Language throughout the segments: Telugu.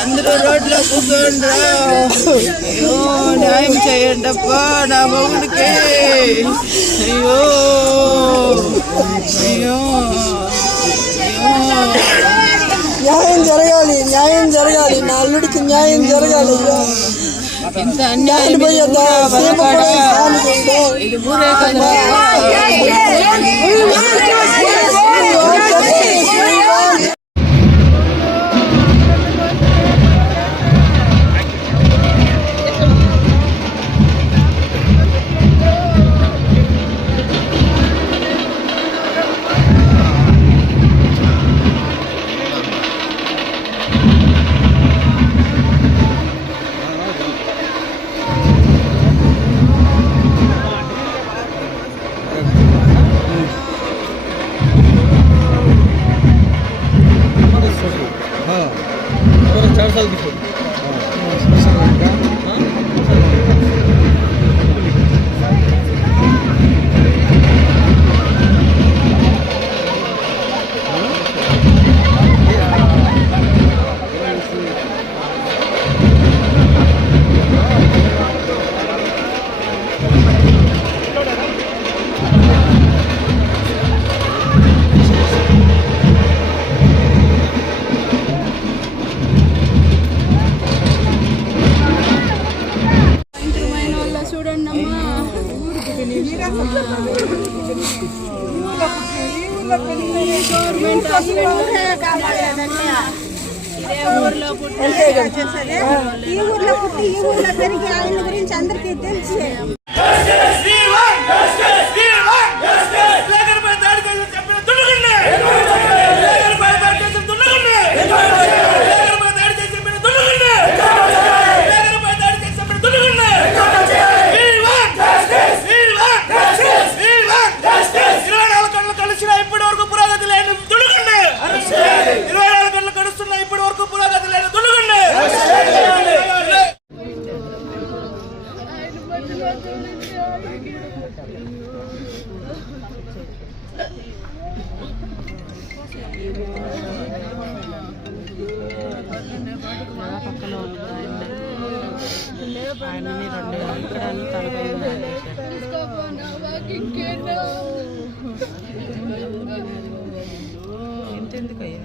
అందరూ రోడ్లో కూర్చోండి. అయ్యో న్యాయం చేయండి అప్పా నా మొగుడికి. అయ్యో అయ్యో న్యాయం జరగాలి, న్యాయం జరగాలి, నా అల్లుడికి న్యాయం జరగాలి. ఇంత అన్యాయం ఇది ఊరే కదా. ఈ ఊర్లో పుట్టి ఈ ఊర్లో పెరిగి ఆయన గురించి అందరికీ తెలిసి ఎంతెందుకయ్యా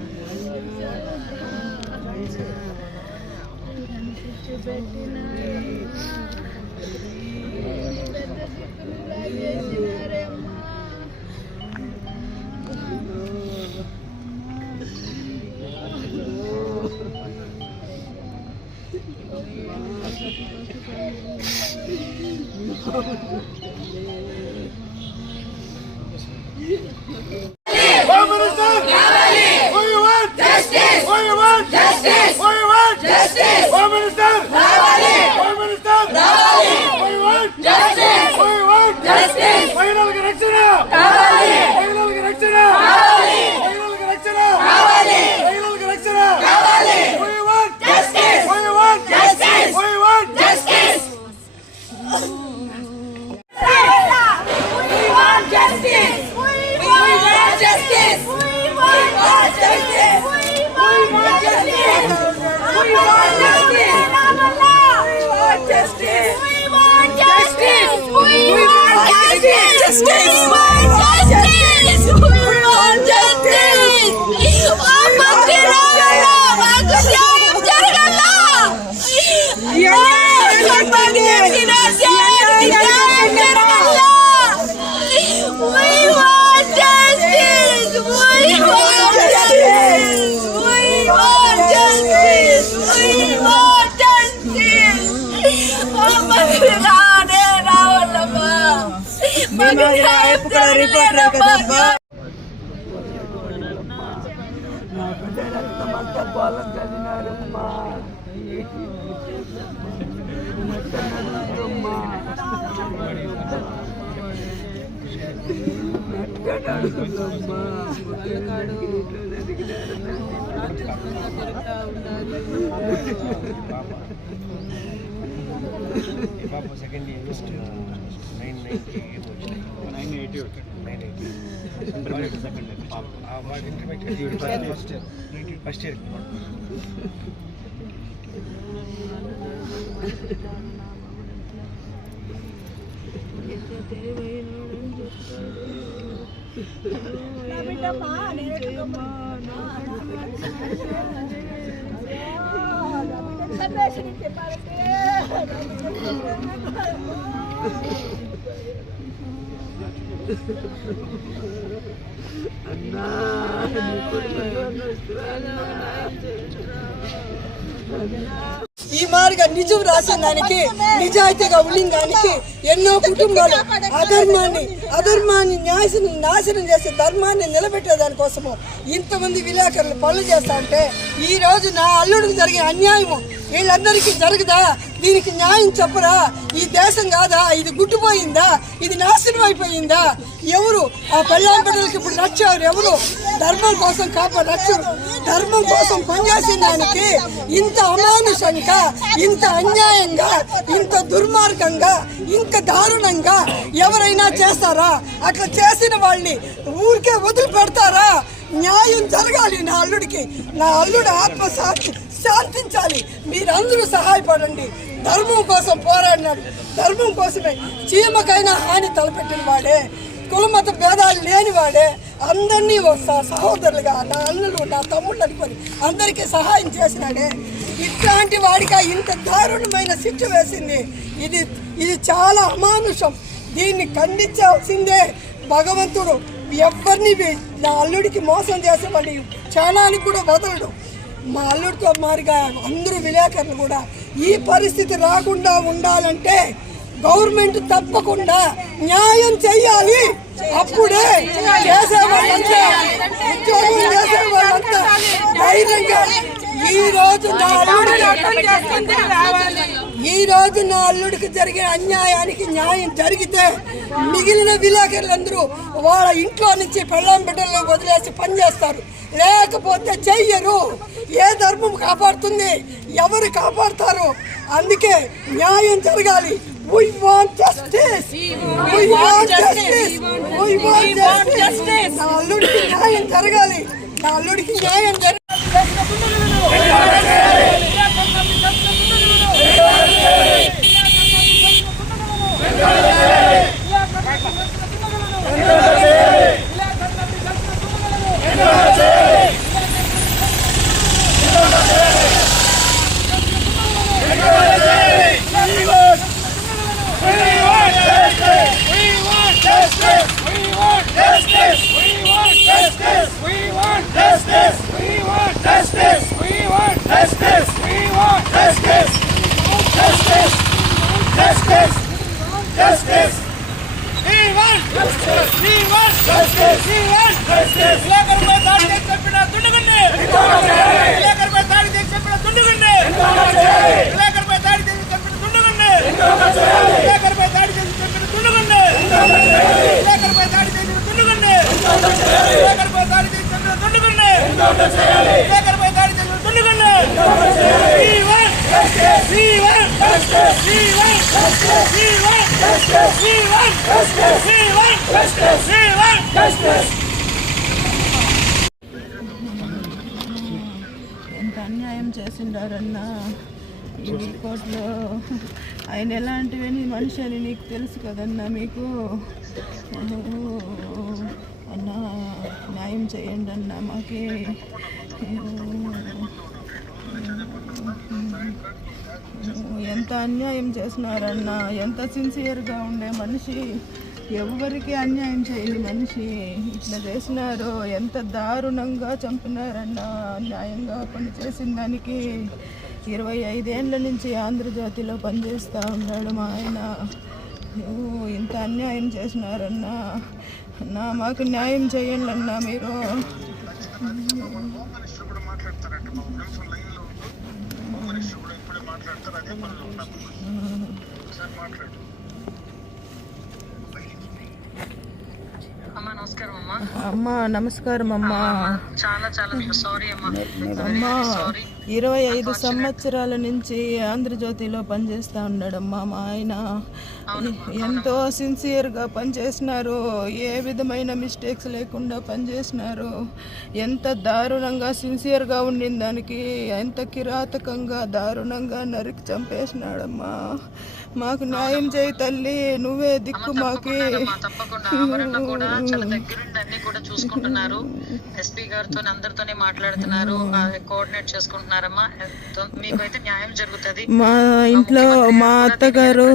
వల్ల కాడు రాత్రి తిరుగుతూ ఉండాలి. సెకండ్ ఇయర్ 980 ఫస్ట్ ఇయర్ ఈ మార్గం నిజం రాసిన దానికి, నిజాయితీగా ఉండిన దానికి ఎన్నో కుటుంబాలు అధర్మాన్ని నాశనం చేసే ధర్మాన్ని నిలబెట్టే దానికోసము ఇంతమంది విలేకరులు పనులు చేస్తా ఉంటే ఈ రోజు నా అల్లుడికి జరిగే అన్యాయము వీళ్ళందరికీ జరగదా? దీనికి న్యాయం చెప్పరా? ఈ దేశం కాదా? ఇది గుట్టుపోయిందా? ఇది నాశనం అయిపోయిందా? ఎవరు ఆ పల్లాం బిడ్డలకి ఇప్పుడు రక్షారు? ఎవరు ధర్మం కోసం రక్షరు? ధర్మం కోసం పనిచేసిన దానికి ఇంత అమానుషంగా, ఇంత అన్యాయంగా, ఇంత దుర్మార్గంగా, ఇంత దారుణంగా ఎవరైనా చేస్తారా? అట్లా చేసిన వాళ్ళని ఊరికే వదిలిపెడతారా? న్యాయం జరగాలి నా అల్లుడికి. నా అల్లుడు ఆత్మ శాంతించాలి. మీరందరూ సహాయపడండి. ధర్మం కోసం పోరాడినాడు. ధర్మం కోసమే చీమకైనా హాని తలపెట్టిన వాడే, కులమత భేదాలు లేనివాడే, అందరినీ సహోదరులుగా నా అన్నలు నా తమ్ముళ్ళు అనుకొని అందరికీ సహాయం చేసినాడే. ఇట్లాంటి వాడికి ఇంత దారుణమైన శిక్ష వేసింది. ఇది చాలా అమానుషం. దీన్ని ఖండించాల్సిందే భగవంతుడు. ఎవరిని నా అల్లుడికి మోసం చేసే వాడిని క్షణానికి కూడా వదలడు. మా అల్లుడితో మారిగా అందరూ విలేకరులు కూడా ఈ పరిస్థితి రాకుండా ఉండాలంటే గవర్నమెంట్ తప్పకుండా న్యాయం చెయ్యాలి. అప్పుడే చేసేవాళ్ళంతా, ఉద్యోగం చేసేవాళ్ళంతా ధైర్యంగా ఈ రోజు నా అల్లుడికి జరిగిన అన్యాయానికి న్యాయం జరిగితే మిగిలిన విలేకరులందరూ వాళ్ళ ఇంట్లో నుంచి పెళ్ళాం బిడ్డల్లో వదిలేసి పనిచేస్తారు. లేకపోతే చెయ్యరు. ఏ ధర్మం కాపాడుతుంది? ఎవరు కాపాడుతారు? అందుకే న్యాయం జరగాలి. We want justice. We want justice. We want justice. నా అల్లుడికి న్యాయం జరగాలి. నా అల్లుడికి న్యాయం జరగాలి. ఎంత అన్యాయం చేసిండారన్నా ఈ కోర్టులో. ఆయన ఎలాంటివని మనిషి అని నీకు తెలుసు కదన్నా. మీకు అన్నా న్యాయం చేయండి అన్నా. మాకే ఎంత అన్యాయం చేసినారన్నా. ఎంత సిన్సియర్గా ఉండే మనిషి, ఎవరికి అన్యాయం చేయని మనిషి ఇట్లా చేసినారో. ఎంత దారుణంగా చంపినారన్నా. న్యాయంగా పని చేసిన దానికి 25 ఏళ్ళ నుంచి ఆంధ్రజ్యోతిలో పనిచేస్తూ ఉన్నాడు మా ఆయన. ఇంత అన్యాయం చేసినారన్నా. అన్నా మాకు న్యాయం చేయండి అన్నా మీరు. నమస్కారం అమ్మా. అమ్మా నమస్కారం అమ్మా. చాలా సారీ అమ్మా. అమ్మా 25 సంవత్సరాల నుంచి ఆంధ్రజ్యోతిలో పనిచేస్తూ ఉన్నాడమ్మా మా ఆయన. ఎంతో సిన్సియర్గా పనిచేసినారు, ఏ విధమైన మిస్టేక్స్ లేకుండా పనిచేసినారు. ఎంత దారుణంగా సిన్సియర్గా ఉండిన దానికి ఎంత కిరాతకంగా దారుణంగా నరికి చంపేసినాడమ్మా. మాకు న్యాయం చేయి తల్లి, నువ్వే దిక్కు మాకి. తప్పకుండా ఆమరణ కూడా చాలా దగ్గరుండి అన్ని కూడా చూసుకుంటున్నారు. ఎస్పీ గారితో అందరితోనే మాట్లాడుతున్నారు, కోఆర్డినేట్ చేసుకుంటున్నారమ్మా. మీకైతే న్యాయం జరుగుతుంది. మా ఇంట్లో మా అత్తగారు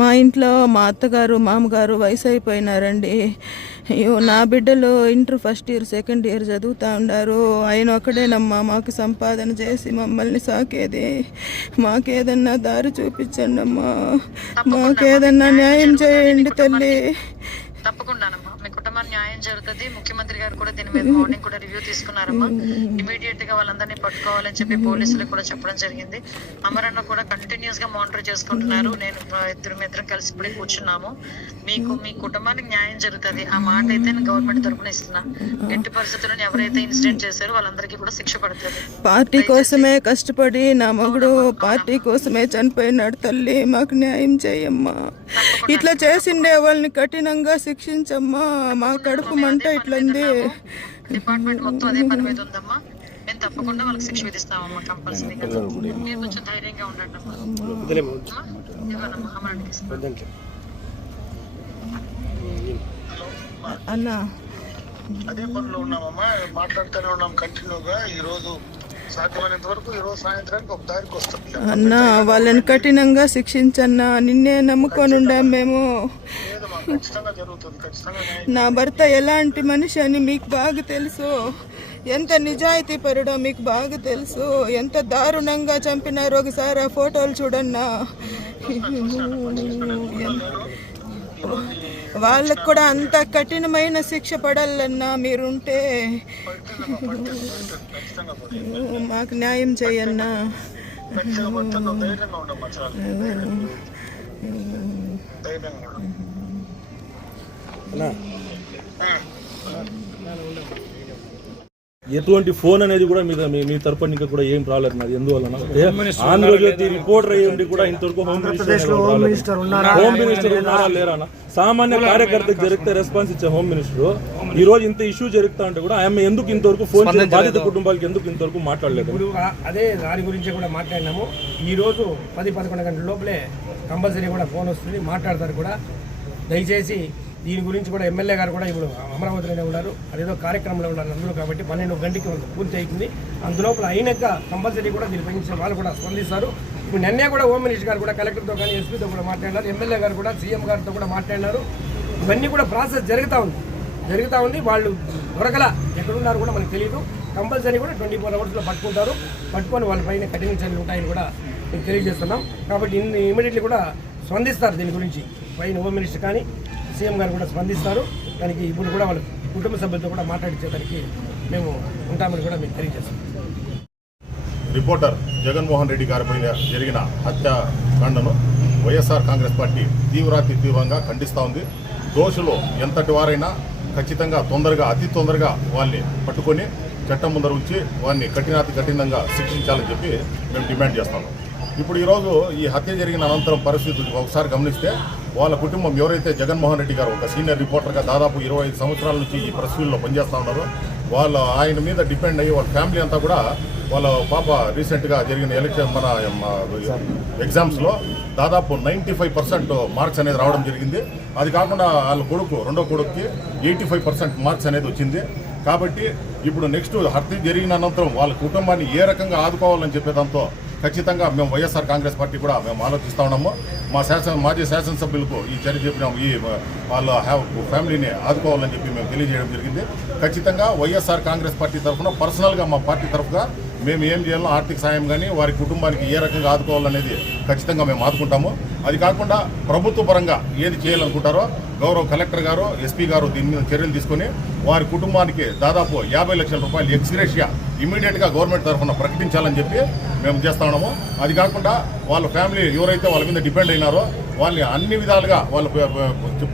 మా ఇంట్లో మా అత్తగారు మామగారు వయసు అయిపోయినారండి. అయ్యో, నా బిడ్డలు inter first year second year చదువుతూ ఉన్నారు. ఆయన ఒకడేనమ్మా మాకు సంపాదన చేసి మమ్మల్ని సాకేది. మాకేదన్నా దారి చూపించండి అమ్మా, మాకేదన్నా న్యాయం చేయండి తల్లి. తప్పకుండానమ్మా, మీ కుటుంబానికి న్యాయం జరుగుతుంది. ముఖ్యమంత్రి గారు కూడా దీని మీద మార్నింగ్ కూడా రివ్యూ తీసుకున్నారమ్మా. ఇమీడియట్ గా వాళ్ళందరినీ పట్టుకోవాలని చెప్పి పోలీసులకు కూడా చెప్పడం జరిగింది. అమరన్న కూడా కంటిన్యూస్ గా మానిటర్ చేసుకుంటున్నారు. నేను ఇద్దరం కలిసి ఇప్పుడే కూర్చున్నాము. మీకు మీ కుటుంబానికి న్యాయం జరుగుతుంది. ఆ మాట అయితే నేను గవర్నమెంట్ తరఫున ఇస్తున్నా. ఎట్టి పరిస్థితుల్లో ఎవరైతే ఇన్సిడెంట్ చేశారో వాళ్ళందరికీ కూడా శిక్ష పడుతుంది. పార్టీ కోసమే కష్టపడి నా మగుడు పార్టీ కోసమే చనిపోయినాడు తల్లి, మాకు న్యాయం చేయమ్మా. ఇట్లా చేసిండే వాళ్ళని కఠినంగా శిక్షించమ్మా. మా కడుపు మంట ఇట్లంది. డిపార్ట్మెంట్ మొత్తం అదే పని మీద ఉందమ్మా. మేము తప్పకుండా వాళ్ళకి శిక్ష విధిస్తామమ్మా, కంపల్సరీగా. మీరు కొంచెం ధైర్యంగా ఉండండి అమ్మా. ఇవ్వనమ్మా అమరానికి. అన్నా అదే పనిలో ఉన్నామమ్మా, మాట్లాడుతూనే ఉన్నాం కంటిన్యూగా. ఈ రోజు సాధ్యమైనంత వరకు ఈ రోజు సాయంత్రానికి ఒక దారికి వస్తాం అన్నా. వాళ్ళని కఠినంగా శిక్షించన్నా, నిన్నే నమ్ముకొని ఉండాం మేము. ఖచ్చితంగా జరుగుతుంది, ఖచ్చితంగా. నా భర్త ఎలాంటి మనిషి అని మీకు బాగా తెలుసు, ఎంత నిజాయితీ పరుడో మీకు బాగా తెలుసు. ఎంత దారుణంగా చంపినారో ఒకసారి ఆ ఫోటోలు చూడన్నా. వాళ్ళకు కూడా అంత కఠినమైన శిక్ష పడాలన్నా మీరుంటే. మాకు న్యాయం చేయన్నా. ఎటువంటి ఫోన్ అనేది కూడా మీ తరపున ఇంకా కూడా ఏం రాలేదు. నాది ఎందువలన ఆంధ్రజ్యోతి రిపోర్టర్ అయ్యి కూడా ఇంతవరకు హోమ్ మినిస్టర్ ఉన్నారా లేరా? సామాన్య కార్యకర్తకు జరిగితే రెస్పాన్స్ ఇచ్చే హోమ్ మినిస్టర్ ఈ రోజు ఇంత ఇష్యూ జరుగుతా ఉంటే కూడా ఆమె ఎందుకు ఇంతవరకు ఫోన్ బాధిత కుటుంబాలకు ఎందుకు ఇంతవరకు మాట్లాడలేదు? అదే దాని గురించి కూడా మాట్లాడినాము. ఈ రోజు 10-11 గంటల లోపలే కంపల్సరీ కూడా ఫోన్ వస్తుంది, మాట్లాడతారు కూడా. దయచేసి దీని గురించి కూడా ఎమ్మెల్యే గారు కూడా ఇప్పుడు అమరావతిలోనే ఉన్నారు, అదేదో కార్యక్రమంలో ఉన్నారు అందులో. కాబట్టి 12 గంటకి పూర్తి అవుతుంది. అందులోపల అయినాక కంపల్సరీ కూడా దీని పైన వాళ్ళు కూడా స్పందిస్తారు. ఇప్పుడు నిన్నే కూడా హోమ్ మినిస్టర్ గారు కూడా కలెక్టర్తో కానీ ఎస్పీతో కూడా మాట్లాడినారు, ఎమ్మెల్యే గారు కూడా సీఎం గారితో కూడా మాట్లాడినారు. ఇవన్నీ కూడా ప్రాసెస్ జరుగుతూ ఉంది. వాళ్ళు దొరకల ఎక్కడున్నారు కూడా మనకు తెలియదు. కంపల్సరీ కూడా 24 అవర్స్లో పట్టుకొని వాళ్ళ పైన కఠిన చర్యలు ఉంటాయని కూడా మీకు తెలియజేస్తున్నాం. కాబట్టి ఇమీడియట్లీ కూడా స్పందిస్తారు దీని గురించి. పైన హోమ్ మినిస్టర్ కానీ సీఎం గారు కూడా స్పందిస్తారు. దానికి ఇప్పుడు కూడా వాళ్ళ కుటుంబ సభ్యులతో కూడా మాట్లాడించేదానికి మేము ఉంటామని కూడా మీకు తెలియజేస్తాం. రిపోర్టర్ జగన్మోహన్ రెడ్డి గారిపై జరిగిన హత్యాకాండను వైఎస్ఆర్ కాంగ్రెస్ పార్టీ తీవ్రంగా ఖండిస్తూ ఉంది. దోషులు ఎంతటి వారైనా ఖచ్చితంగా అతి తొందరగా వాళ్ళని పట్టుకొని చట్టం ముందర ఉంచి వారిని కఠినంగా శిక్షించాలని చెప్పి మేము డిమాండ్ చేస్తాము. ఇప్పుడు ఈరోజు ఈ హత్య జరిగిన అనంతరం పరిస్థితులు ఒకసారి గమనిస్తే వాళ్ళ కుటుంబం ఎవరైతే జగన్మోహన్ రెడ్డి గారు ఒక సీనియర్ రిపోర్టర్గా దాదాపు 25 సంవత్సరాల నుంచి ఈ ప్రెస్ ఫీల్డ్లో పనిచేస్తూ ఉన్నారో ఆయన మీద డిపెండ్ అయ్యి వాళ్ళ ఫ్యామిలీ అంతా కూడా వాళ్ళ పాప రీసెంట్గా జరిగిన ఎగ్జామ్స్లో దాదాపు 95% మార్క్స్ అనేది రావడం జరిగింది. అది కాకుండా వాళ్ళ రెండో కొడుకుకి 85% మార్క్స్ అనేది వచ్చింది. కాబట్టి ఇప్పుడు నెక్స్ట్ హత్య జరిగిన అనంతరం వాళ్ళ కుటుంబాన్ని ఏ రకంగా ఆదుకోవాలని చెప్పేదాంతో ఖచ్చితంగా మేము వైఎస్ఆర్ కాంగ్రెస్ పార్టీ కూడా మేము ఆలోచిస్తూ ఉన్నాము. మాజీ శాసనసభ్యులకు ఈ చర్య చెప్పినాము, వాళ్ళ ఫ్యామిలీని ఆదుకోవాలని చెప్పి మేము తెలియజేయడం జరిగింది. ఖచ్చితంగా వైఎస్ఆర్ కాంగ్రెస్ పార్టీ తరఫున పర్సనల్గా మా పార్టీ తరఫుగా మేము ఏం చేయాలో ఆర్థిక సాయం కానీ వారి కుటుంబానికి ఏ రకంగా ఆదుకోవాలనేది ఖచ్చితంగా మేము ఆదుకుంటాము. అది కాకుండా ప్రభుత్వ పరంగా ఏది చేయాలనుకుంటారో గౌరవ కలెక్టర్ గారు ఎస్పీ గారు దీని మీద చర్యలు తీసుకొని వారి కుటుంబానికి దాదాపు 50 లక్షల రూపాయలు ఎక్స్గ్రేషియా ఇమీడియట్గా గవర్నమెంట్ తరఫున ప్రకటించాలని చెప్పి మేము చేస్తా ఉన్నాము. అది కాకుండా వాళ్ళ ఫ్యామిలీ ఎవరైతే వాళ్ళ మీద డిపెండ్ అయినారో వాళ్ళని అన్ని విధాలుగా వాళ్ళ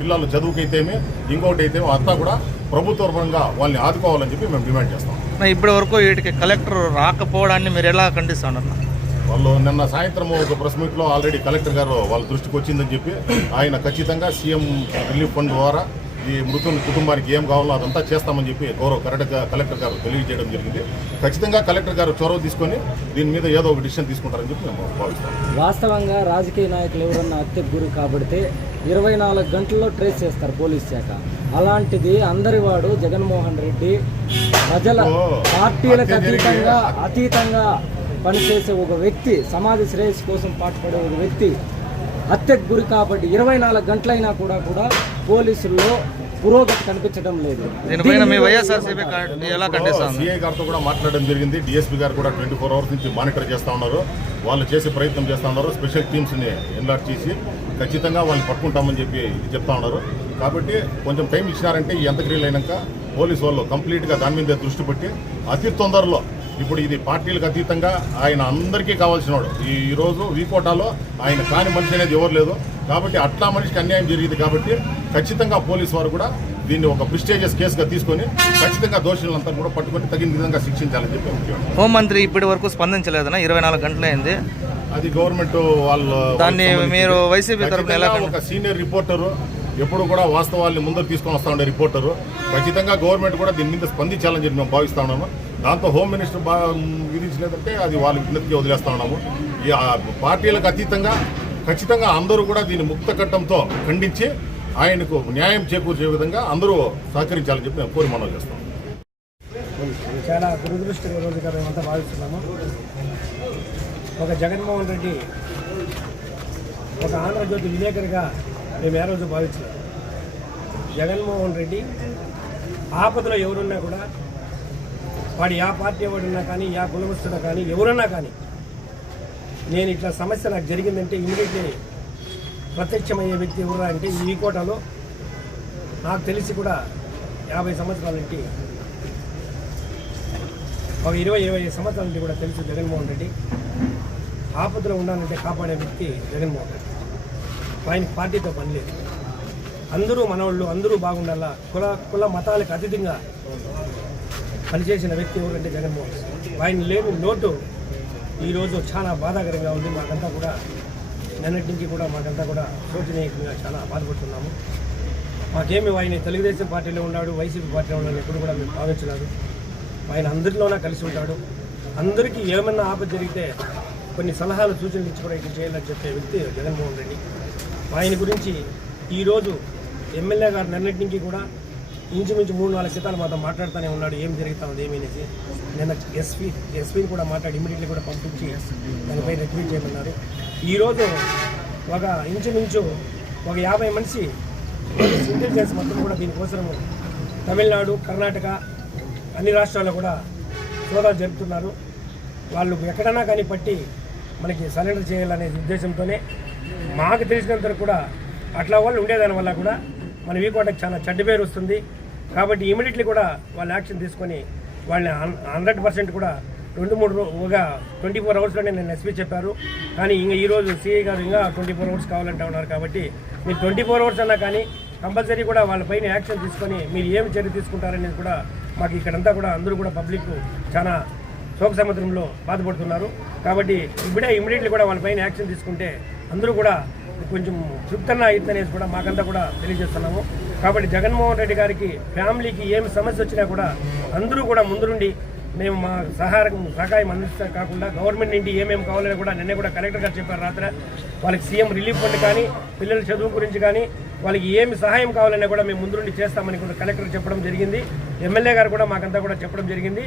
పిల్లలు చదువుకైతేమి ఇంకొకటి అయితే అంతా కూడా ప్రభుత్వ పరంగా వాళ్ళని ఆదుకోవాలని చెప్పి మేము డిమాండ్ చేస్తాం. ఇప్పటి వరకు వీటికి కలెక్టర్ రాకపోవడాన్ని మీరు ఎలా ఖండిస్తున్నారు? వాళ్ళు నిన్న సాయంత్రం ఒక ప్రెస్ మీట్లో ఆల్రెడీ కలెక్టర్ గారు వాళ్ళ దృష్టికి వచ్చిందని చెప్పి ఆయన ఖచ్చితంగా సీఎం రిలీఫ్ ఫండ్ ద్వారా ఈ మృతుల కుటుంబానికి ఏం కావాలో అదంతా చేస్తామని చెప్పి గౌరవ కలెక్టర్ గారు తెలియజేయడం జరిగింది. ఖచ్చితంగా కలెక్టర్ గారు చొరవ తీసుకొని దీని మీద ఏదో ఒక డిసిషన్ తీసుకుంటారని చెప్పి మేము భావిస్తాం. వాస్తవంగా రాజకీయ నాయకులు ఎవరన్నా హత్యకు గురి కాబడితే 24 గంటల్లో ట్రేస్ చేస్తారు పోలీస్ శాఖ. అలాంటిది అందరివాడు జగన్మోహన్ రెడ్డి ప్రజల పార్టీలకు అతీతంగా పనిచేసే ఒక వ్యక్తి, సమాజ శ్రేయస్సు కోసం పాటుపడే ఒక వ్యక్తి హత్యకు గురి కాబట్టి 24 గంటలైనా కూడా పోలీసుల్లో పురోగతి కనిపించడం లేదు. దీనిపైన మీ వైఎస్ఆర్సీపీ ఎలా ఖండిస్తారు? సిఐ గారితో కూడా మాట్లాడడం జరిగింది. డిఎస్పీ గారు కూడా 24 అవర్స్ నుంచి మానిటర్ చేస్తూ ఉన్నారు. వాళ్ళు చేసే ప్రయత్నం చేస్తూ ఉన్నారు. స్పెషల్ టీమ్స్ని ఎన్లాట్ చేసి ఖచ్చితంగా వాళ్ళని పట్టుకుంటామని చెప్పి చెప్తా ఉన్నారు. కాబట్టి కొంచెం టైం ఇచ్చినారంటే ఈ అంత్యక్రియలు అయినాక పోలీసు వాళ్ళు కంప్లీట్గా దాని మీద దృష్టి పెట్టి అతి తొందరలో, ఇప్పుడు ఇది పార్టీలకు అతీతంగా ఆయన అందరికీ కావాల్సినవాడు. ఈరోజు వీకోటాలో ఆయన కాని మనిషి అనేది ఎవరు లేదు. కాబట్టి అట్లా మనిషికి అన్యాయం జరిగింది. కాబట్టి ఖచ్చితంగా పోలీసు వారు కూడా దీన్ని ఒక ప్రిస్టేజియస్ కేసుగా తీసుకొని ఖచ్చితంగా దోషులంతా కూడా పట్టుకొని తగిన విధంగా శిక్షించాలని చెప్పి హోంమంత్రి ఇప్పటి వరకు స్పందించలేదన్నా? 24 గంటలైంది. అది గవర్నమెంట్ వాళ్ళు దాన్ని మీరు వైసీపీ తరఫున ఎలా? ఒక సీనియర్ రిపోర్టరు ఎప్పుడు కూడా వాస్తవాల్ని ముందరు తీసుకొని వస్తూ ఉండే రిపోర్టరు ఖచ్చితంగా గవర్నమెంట్ కూడా దీని మీద స్పందించాలని చెప్పి మేము భావిస్తా ఉన్నాము. దాంతో హోమ్ మినిస్టర్ విధించలేదంటే అది వాళ్ళ కిందకి వదిలేస్తా ఉన్నాము. ఈ పార్టీలకు అతీతంగా ఖచ్చితంగా అందరూ కూడా దీన్ని ముక్త కట్టంతో ఖండించి ఆయనకు న్యాయం చేకూర్చే విధంగా అందరూ సహకరించాలని చెప్పి మేము కోరి మనవి చేస్తాం. చాలా దురదృష్టకరంగా మేమంతా భావిస్తున్నాము. ఒక జగన్మోహన్ రెడ్డి ఒక ఆంధ్రజ్యోతి విలేకరిగా మేము ఏ రోజు భావిస్తున్నాం. జగన్మోహన్ రెడ్డి ఆపదలో ఎవరున్నా కూడా వాడు యా పార్టీ ఎవరున్నా కానీ, యా కులమస్తున్నా కానీ, ఎవరన్నా కానీ, నేను ఇట్లా సమస్య నాకు జరిగిందంటే ఇమీడియట్లీ ప్రత్యక్షమయ్యే వ్యక్తి ఎవరా అంటే ఈ కోటలో నాకు తెలిసి కూడా 50 సంవత్సరాల నుండి ఒక 20-25 సంవత్సరాల నుండి కూడా తెలుసు జగన్మోహన్ రెడ్డి ఆపదలో ఉండాలంటే కాపాడే వ్యక్తి జగన్మోహన్ రెడ్డి. ఆయన పార్టీతో పని లేదు. అందరూ మనవాళ్ళు, అందరూ బాగుండాలా, కుల మతాలకు అతీతంగా పనిచేసిన వ్యక్తి ఎవరంటే జగన్మోహన్ రెడ్డి. ఆయన లేని లోటు ఈరోజు చాలా బాధాకరంగా ఉంది. మాకంతా కూడా నిన్నటి నుంచి కూడా మాకంతా కూడా శోచనీయంగా చాలా బాధపడుతున్నాము. మాకేమి ఆయన తెలుగుదేశం పార్టీలో ఉన్నాడు, వైసీపీ పార్టీలో ఉన్నాడు ఎప్పుడు కూడా మేము భావించలేదు. ఆయన అందరిలోనే కలిసి ఉంటాడు. అందరికీ ఏమన్నా ఆపద జరిగితే కొన్ని సలహాలు సూచనలు ఇచ్చి కూడా ఇట్లా చేయాలని చెప్పే వ్యక్తి జగన్మోహన్ రెడ్డి. ఆయన గురించి ఈరోజు ఎమ్మెల్యే గారు నిన్నటి నుంచి కూడా ఇంచుమించు 3-4 శాతాలు మాతో మాట్లాడుతూనే ఉన్నాడు ఏం జరుగుతా ఉంది ఏమనేసి. నిన్న ఎస్పీని కూడా మాట్లాడి ఇమీడియట్లీ కూడా పంపించి దానిపై రిట్వీట్ చేయమన్నారు. ఈరోజు ఒక ఇంచుమించు ఒక 50 మనిషి ఇంటెలిజెన్స్ మొత్తం కూడా దీనికోసం తమిళనాడు, కర్ణాటక అన్ని రాష్ట్రాల్లో కూడా సోదాలు జరుపుతున్నారు. వాళ్ళు ఎక్కడన్నా కానీ పట్టి మనకి సరెండర్ చేయాలనే ఉద్దేశంతోనే మాకు తెలిసినంత కూడా అట్లా వాళ్ళు ఉండేదాని వల్ల కూడా మన వీకోటకి చాలా చెడ్డ పేరు వస్తుంది. కాబట్టి ఇమీడియట్లీ కూడా వాళ్ళు యాక్షన్ తీసుకొని వాళ్ళని 100% కూడా 24 అవర్స్లోనే నేను ఎస్పీ చెప్పారు. కానీ ఇంకా ఈరోజు సిఐ గారు ఇంకా 24 అవర్స్ కావాలంటా ఉన్నారు. కాబట్టి మీరు 24 అవర్స్ అన్నా కానీ కంపల్సరీ కూడా వాళ్ళపైన యాక్షన్ తీసుకొని మీరు ఏమి చర్య తీసుకుంటారనేది కూడా మాకు ఇక్కడంతా కూడా అందరూ కూడా పబ్లిక్ చాలా శోక సముద్రంలో బాధపడుతున్నారు. కాబట్టి ఇమీడియట్లీ కూడా వాళ్ళపైన యాక్షన్ తీసుకుంటే అందరూ కూడా కొంచెం తృప్తన్నా అవుతుందనేసి కూడా మాకంతా కూడా తెలియజేస్తున్నాము. కాబట్టి జగన్మోహన్ రెడ్డి గారికి ఫ్యామిలీకి ఏమి సమస్య వచ్చినా కూడా అందరూ కూడా ముందు నుండి మేము మా సహాయం అందిస్తే కాకుండా గవర్నమెంట్ నుండి ఏమేమి కావాలని కూడా నిన్నే కూడా కలెక్టర్ గారు చెప్పారు రాత్రి. వాళ్ళకి సీఎం రిలీఫ్ ఫండ్ కానీ, పిల్లల చదువు గురించి కానీ, వాళ్ళకి ఏమి సహాయం కావాలన్నా కూడా మేము ముందు నుండి చేస్తామని కూడా కలెక్టర్ చెప్పడం జరిగింది. ఎమ్మెల్యే గారు కూడా మాకంతా కూడా చెప్పడం జరిగింది.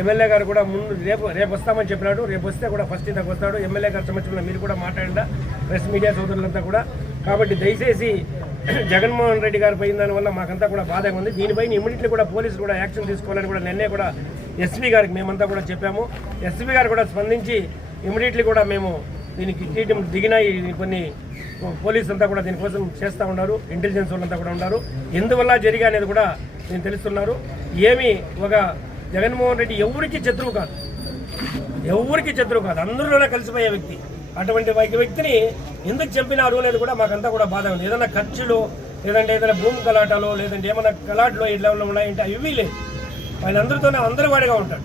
ఎమ్మెల్యే గారు కూడా ముందు రేపు వస్తామని చెప్పినాడు. రేపు వస్తే కూడా ఫస్ట్ ఇంతకు వస్తాడు. ఎమ్మెల్యే గారి సమక్షంలో మీరు కూడా మాట్లాడిందా, ప్రెస్ మీడియా సోదరులంతా కూడా. కాబట్టి దయచేసి జగన్మోహన్ రెడ్డి గారు పోయిన దానివల్ల మాకంతా కూడా బాధగా ఉంది. దీనిపైన ఇమీడియట్లీ కూడా పోలీసులు కూడా యాక్షన్ తీసుకోవాలని కూడా నిన్నే కూడా ఎస్పీ గారికి మేమంతా కూడా చెప్పాము. ఎస్పీ గారు కూడా స్పందించి ఇమీడియట్లీ కూడా మేము దీనికి తీయడం దిగినాయి. కొన్ని పోలీసు అంతా కూడా దీనికోసం చేస్తూ ఉన్నారు, ఇంటెలిజెన్స్ వాళ్ళంతా కూడా ఉన్నారు. ఎందువల్ల జరిగా అనేది కూడా నేను తెలుస్తున్నారు. ఏమి ఒక జగన్మోహన్ రెడ్డి ఎవరికి శత్రువు కాదు, అందరిలోనే కలిసిపోయే వ్యక్తి. అటువంటి వ్యక్తిని ఎందుకు చంపినారు అనేది కూడా మాకంతా కూడా బాధ ఉంది. ఏదైనా ఖర్చులు, లేదంటే ఏదైనా భూమి కలాటాలు, లేదంటే ఏమైనా కలాట్లు ఇట్లా ఉన్నాయంటే అవి లేదు. వాళ్ళందరితోనే అందరూ వాడిగా ఉంటాడు.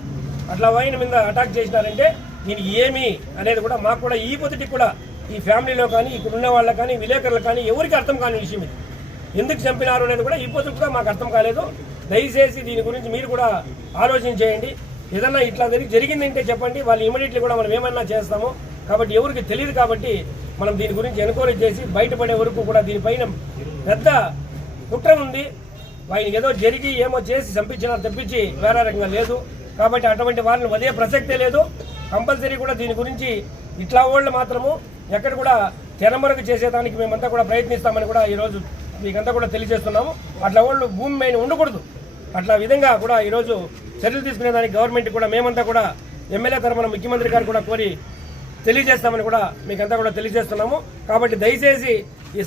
అట్లా ఆయన మీద అటాక్ చేసినారంటే దీనికి ఏమి అనేది కూడా మాకు కూడా ఈ పొద్దుటికి కూడా ఈ ఫ్యామిలీలో కానీ ఇక్కడ ఉన్న వాళ్ళకి కానీ విలేకరులకు కానీ ఎవరికి అర్థం కాని విషయం ఇది. ఎందుకు చంపినారు అనేది కూడా ఈ పొద్దుకు కూడా మాకు అర్థం కాలేదు. దయచేసి దీని గురించి మీరు కూడా ఆలోచన చేయండి. ఏదన్నా ఇట్లా జరిగిందంటే చెప్పండి, వాళ్ళు ఇమీడియట్లీ కూడా మనం ఏమన్నా చేస్తాము. కాబట్టి ఎవరికి తెలియదు కాబట్టి మనం దీని గురించి ఎన్క్వైరీ చేసి బయటపడే వరకు కూడా దీనిపైన పెద్ద కుట్ర ఉంది. ఆయన ఏదో జరిగి ఏమో చేసి చంపించినా తప్పించి వేరే రకంగా లేదు. కాబట్టి అటువంటి వారిని వదిలే ప్రసక్తే లేదు. కంపల్సరీ కూడా దీని గురించి ఇట్లా వాళ్ళు మాత్రము ఎక్కడ కూడా తెరమరుగు చేసేదానికి మేమంతా కూడా ప్రయత్నిస్తామని కూడా ఈరోజు మీకంతా కూడా తెలియజేస్తున్నాము. అట్లా వాళ్ళు భూమి మీద ఉండకూడదు. అట్లా విధంగా కూడా ఈరోజు చర్యలు తీసుకునేదానికి గవర్నమెంట్ కూడా మేమంతా కూడా ఎమ్మెల్యే తరఫున ముఖ్యమంత్రి గారు కూడా కోరి తెలియజేస్తామని కూడా మీకంతా కూడా తెలియజేస్తున్నాము. కాబట్టి దయచేసి ఈ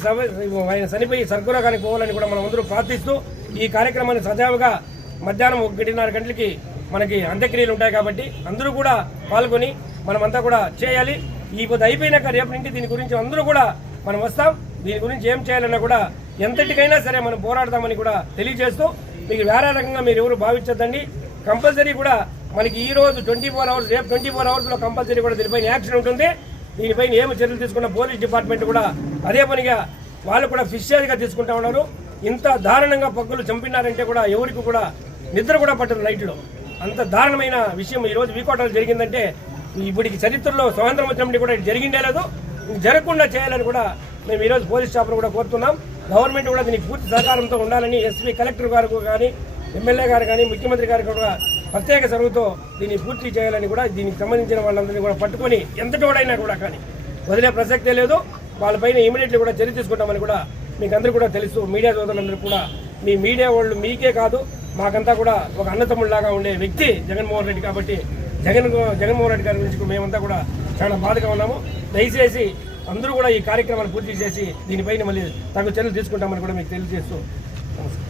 ఆయన చనిపోయి సర్గురాగానికి పోవాలని కూడా మనం అందరూ ప్రార్థిస్తూ ఈ కార్యక్రమాన్ని సజావుగా మధ్యాహ్నం 1:30 గంటలకి మనకి అంత్యక్రియలు ఉంటాయి. కాబట్టి అందరూ కూడా పాల్గొని మనమంతా కూడా చేయాలి. ఈ పొద్దు అయిపోయినాక రేపు నుండి దీని గురించి అందరూ కూడా మనం వస్తాం. దీని గురించి ఏం చేయాలన్నా కూడా ఎంతటికైనా సరే మనం పోరాడదామని కూడా తెలియజేస్తూ మీకు వేరే రకంగా మీరు ఎవరు భావించద్దండి. కంపల్సరీ కూడా మనకి ఈ రోజు 24 అవర్స్, రేపు 24 అవర్స్లో కంపల్సరీ కూడా దీనిపైన యాక్షన్ ఉంటుంది. దీనిపైన ఏమి చర్యలు తీసుకున్న పోలీస్ డిపార్ట్మెంట్ కూడా అదే పనిగా వాళ్ళు కూడా ఫిషియర్గా తీసుకుంటా ఉన్నారు. ఇంత దారుణంగా పగ్గులు చంపినారంటే కూడా ఎవరికి కూడా నిద్ర కూడా పట్టదు నైట్లో. అంత దారుణమైన విషయం ఈరోజు వీకోటలో జరిగిందంటే ఇప్పటికి చరిత్రలో స్వాతంత్రం వచ్చినప్పుడు కూడా జరిగిందే లేదు. జరగకుండా చేయాలని కూడా మేము ఈరోజు పోలీస్ స్టాఫ్ను కూడా కోరుతున్నాం. గవర్నమెంట్ కూడా దీనికి పూర్తి సహకారంతో ఉండాలని ఎస్పీ కలెక్టర్ గారు కానీ ఎమ్మెల్యే గారు కానీ ముఖ్యమంత్రి గారు కూడా ప్రత్యేక చొరవతో దీన్ని పూర్తి చేయాలని కూడా దీనికి సంబంధించిన వాళ్ళందరినీ కూడా పట్టుకొని ఎంతటోడైనా కూడా కానీ వదిలే ప్రసక్తే లేదు. వాళ్ళపైన ఇమీడియట్లీ కూడా చర్య తీసుకుంటామని కూడా మీకు అందరూ కూడా తెలుసు. మీడియా సోదరులందరూ కూడా మీ మీడియా వాళ్ళు మీకే కాదు మాకంతా కూడా ఒక అన్నతమ్ముళ్ళలాగా ఉండే వ్యక్తి జగన్మోహన్ రెడ్డి. కాబట్టి జగన్మోహన్ రెడ్డి గారి గురించి మేమంతా కూడా చాలా బాధగా ఉన్నాము. దయచేసి అందరూ కూడా ఈ కార్యక్రమాన్ని పూర్తి చేసి దీనిపైన మళ్ళీ తగు చర్యలు తీసుకుంటామని కూడా మీకు తెలియజేస్తూ నమస్కారం.